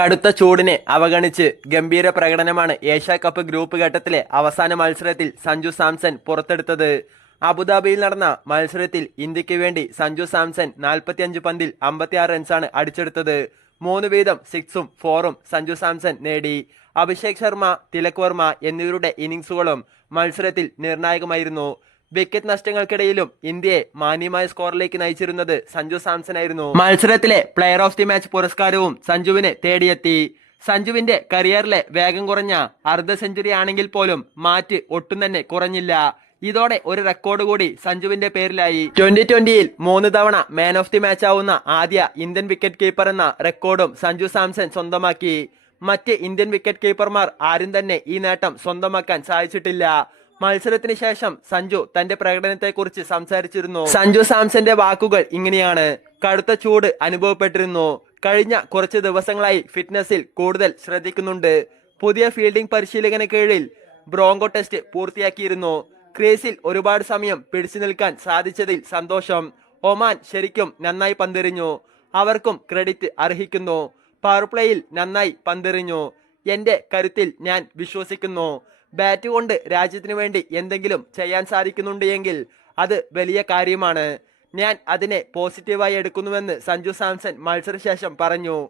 കടുത്ത ചൂടിനെ അവഗണിച്ച് ഗംഭീര പ്രകടനമാണ് ഏഷ്യ കപ്പ് ഗ്രൂപ്പ് ഘട്ടത്തിലെ അവസാന മത്സരത്തിൽ സഞ്ജു സാംസൺ പുറത്തെടുത്തത്. അബുദാബിയിൽ നടന്ന മത്സരത്തിൽ ഇന്ത്യയ്ക്ക് വേണ്ടി സഞ്ജു സാംസൺ നാൽപ്പത്തിയഞ്ച് പന്തിൽ അമ്പത്തിയാറ് റൺസാണ് അടിച്ചെടുത്തത്. മൂന്ന് വീതം സിക്സും ഫോറും സഞ്ജു സാംസൺ നേടി. അഭിഷേക് ശർമ്മ തിലക് വർമ്മ എന്നിവരുടെ ഇന്നിങ്സുകളും മത്സരത്തിൽ നിർണായകമായിരുന്നു. വിക്കറ്റ് നഷ്ടങ്ങൾക്കിടയിലും ഇന്ത്യയെ മാന്യമായ സ്കോറിലേക്ക് നയിച്ചിരുന്നത് സഞ്ജു സാംസൺ ആയിരുന്നു. മത്സരത്തിലെ പ്ലെയർ ഓഫ് ദി മാച്ച് പുരസ്കാരവും സഞ്ജുവിനെ തേടിയെത്തി. സഞ്ജുവിന്റെ കരിയറിലെ വേഗം കുറഞ്ഞ അർദ്ധ സെഞ്ചുറി ആണെങ്കിൽ പോലും മാറ്റ് ഒട്ടും തന്നെ കുറഞ്ഞില്ല. ഇതോടെ ഒരു റെക്കോർഡ് കൂടി സഞ്ജുവിന്റെ പേരിലായി. ട്വന്റി ട്വന്റിയിൽ മൂന്ന് തവണ മാൻ ഓഫ് ദി മാച്ച് ആവുന്ന ആദ്യ ഇന്ത്യൻ വിക്കറ്റ് കീപ്പർ എന്ന റെക്കോർഡും സഞ്ജു സാംസൺ സ്വന്തമാക്കി. മറ്റ് ഇന്ത്യൻ വിക്കറ്റ് കീപ്പർമാർ ആരും തന്നെ ഈ നേട്ടം സ്വന്തമാക്കാൻ സാധിച്ചിട്ടില്ല. മത്സരത്തിന് ശേഷം സഞ്ജു തന്റെ പ്രകടനത്തെക്കുറിച്ച് സംസാരിച്ചിരുന്നു. സഞ്ജു സാംസന്റെ വാക്കുകൾ ഇങ്ങനെയാണ്. കടുത്ത ചൂട് അനുഭവപ്പെട്ടിരുന്നു. കഴിഞ്ഞ കുറച്ച് ദിവസങ്ങളായി ഫിറ്റ്നസിൽ കൂടുതൽ ശ്രദ്ധിക്കുന്നുണ്ട്. പുതിയ ഫീൽഡിംഗ് പരിശീലകന് കീഴിൽ ബ്രോങ്കോ ടെസ്റ്റ് പൂർത്തിയാക്കിയിരുന്നു. ക്രീസിൽ ഒരുപാട് സമയം പിടിച്ചു നിൽക്കാൻ സാധിച്ചതിൽ സന്തോഷം. ഒമാൻ ശരിക്കും നന്നായി പന്തെറിഞ്ഞു. അവർക്കും ക്രെഡിറ്റ് അർഹിക്കുന്നു. പവർ പ്ലേയിൽ നന്നായി പന്തെറിഞ്ഞു. എന്റെ കരുത്തിൽ ഞാൻ വിശ്വസിക്കുന്നു. ബാറ്റ് കൊണ്ട് രാജ്യത്തിന് വേണ്ടി എന്തെങ്കിലും ചെയ്യാൻ സാധിക്കുന്നുണ്ട് എങ്കിൽ അത് വലിയ കാര്യമാണ്. ഞാൻ അതിനെ പോസിറ്റീവായി എടുക്കുന്നുവെന്ന് സഞ്ജു സാംസൺ മത്സരശേഷം പറഞ്ഞു.